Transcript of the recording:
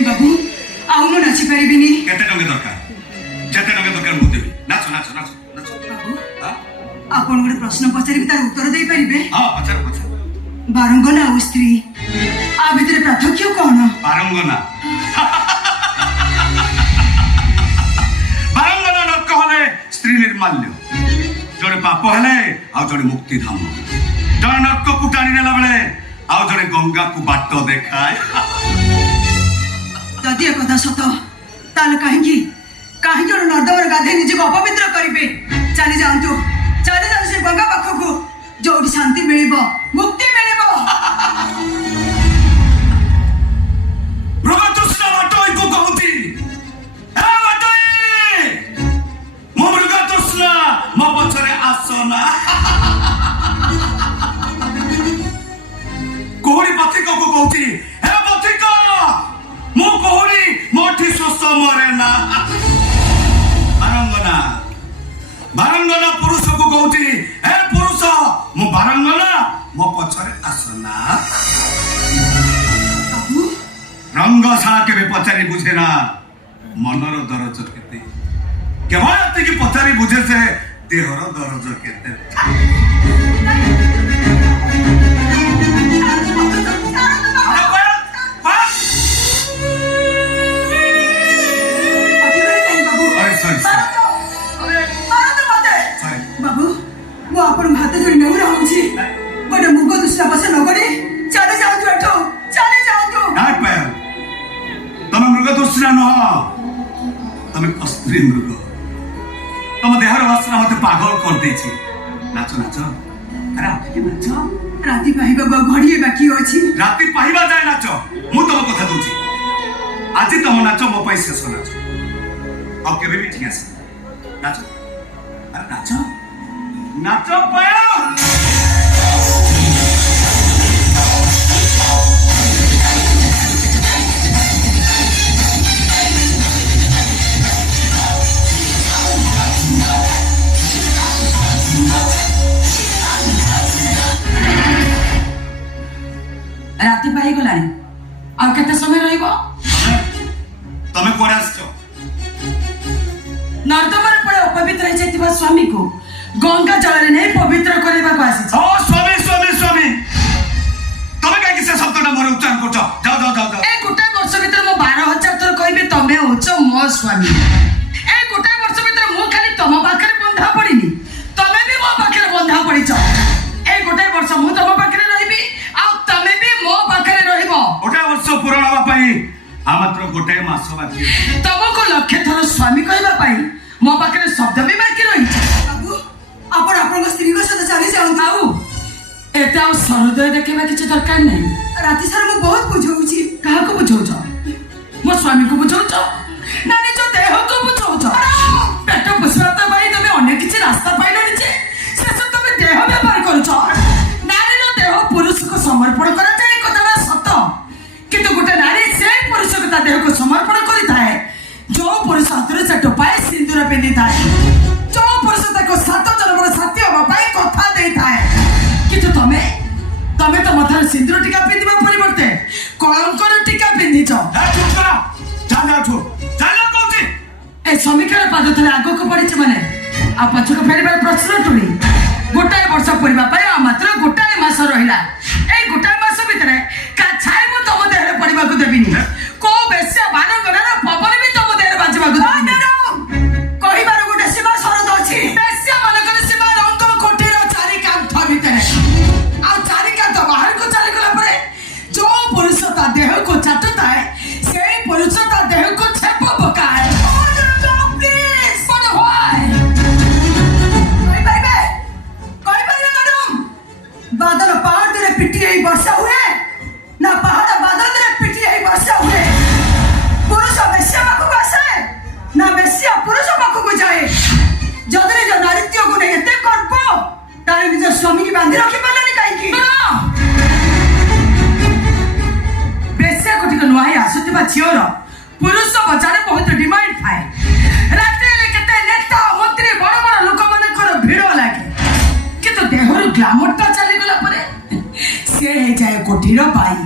बाबू आउ मु नाची परिबिनी केते टंगे दरकार जेते टंगे दरकार मु देबी नाच नाच नाच नाच बाबू हां आपण गोटे प्रश्न पचारि तार उत्तर दे परिबे हां पचार पचार बारंगना और स्त्री आ भितर पार्थक्य कोन बारंगना बारंगना न कहले स्त्री निर्माल्य जड़े पाप हेले आ जड़े मुक्ति धाम जड़े नरक कुटाणी नेला बेले आ जड़े गंगा को बाट देखाय जदि एक कथा सत ताल कहीं गोटे नर्दमर गाधे निजे को अपवित्र करेंगे चली जातु से गंगा पाखक जो शांति मिल मुक्ति मिल कोहड़ी पथिक को कहती हे पथिक मो कोहड़ी मोठी सोस मरे ना बारंगना बारंगना पुरुष को कहती हे पुरुष मो बारंगना मो पछरे आसना रंग सा के पचारी बुझे ना मनर दरज केते केवल एति की पचारी बुझे से देहर दरज केते बाबू वो अपन हाथ जोड़ी नेउ रहउची गोटे मुगो दुसरा बस नगड़ी चले जाऊ तू एठो चले जाऊ तू नाट पायल तमे मृग दुसरा न तमे कस्त्री मृग तम देहर वासना मते पागल कर देछि नाचो नाचो अरे आके नाचो राती पाहिबा घड़िए बाकी अछि राती पाहिबा जाय नाचो मु तम कथा दउछि आज तम नाचो मो पई शेष नाचो आ केबे भी ठीक আছে नाचो अरे नाचो नाचो पायल राती पाहि गलानी आ केते समय रहिबो तमे कोरा आछो नर्दमर पड़े अपवित्र है जेतिबा स्वामी को गंगा जल ने पवित्र करबा को आसी ओ स्वामी स्वामी स्वामी तमे काहे कि से शब्दटा मोर उच्चारण करछ जाओ जाओ जाओ जाओ ए गोटे वर्ष भीतर मो 12000 थर कहबे तमे होछ मो स्वामी ए गोटे वर्ष भीतर मो खाली तम पाखरे बंधा पड़िनी तमे भी मो पाखरे बंधा पड़िछ ए गोटे वर्ष मु तम पाखरे रहिबी आ तमे भी मो पाखरे रहिबो गोटे वर्ष पूर्ण हवा पाई आ मात्र गोटे मास बाकी तमको लक्ष्य थर स्वामी कहबा पाई मो पाखरे शब्द भी बाकी रही बाबू आपण आपण स्त्री को सदा चली जाऊ आउ एते आ सरोदय देखबा किछ दरकार नै राती सारा मु बहुत बुझौची काहा को बुझौछ मो स्वामी को बुझौछ नानी जो देह को बुझौछ पेट पुछवाता भाई तमे अनेक किछ रास्ता पाइलो निचे से सब तमे देह व्यवहार करछ नारी रो देह पुरुष को समर्पण करा जाय कथा सत किंतु गोटे नारी से पुरुष को ता देह को समर्पण करि थाए जो पुरुष हाथ से टोपाए सिंदूर पिंधि थाए जो पुरुष ताको सात जन्मर साथी हवा पाए कथा दे थाए किंतु तमे तमे तो मथार सिंदूर टीका पिंधिबा परिवर्ते कलंकर टीका पिंधिछ ए चुप करा जा जा छो चलो कहती ए समीकर पाद थले आगो को पड़िछ माने आ पछ को फेरिबार प्रश्न टुनी गोटाए वर्ष परिबा पाए आ मात्र गोटाए मास रहिला ए गोटाए मास भितरे का छाय मु तम देहरे पड़िबा को देबिनी को बेस्या बारंगना पवन भी तम देहरे बाजबा को देबिनी कहिबार गोटे सीमा शरत अछि बेस्या मानकर सीमा रंग कोठीर चारि कांथ भितरे आ चारि कांथ बाहर को चली गला परे जो पुरुष ता देह को चाटुताए सेई पुरुष ता देह को छेप पकाए प्लीज फॉर व्हाई कोई बाई मैडम बादल पहाड़ तेरे पिटी आई वर्षा हुए ना पहाड़ बादल तेरे पिटी आई वर्षा हुए पुरुष बेस्या पाखु आसे ना बेस्या पुरुष पाखु जाए जदरे जो नारित्य गुण एते करप तारे निज स्वामी की बांधी रखि पालनी काई की बेस्या कोटिक नुहाई आसुतिबा झियर पुरुष बजार बहुत डिमांड थाए रात्रि केते नेता मंत्री बड़ बड़ लोक मानकर भीड़ लागे किंतु देहर ग्लैमरटा चली गला परे से जाए कोठीर बाई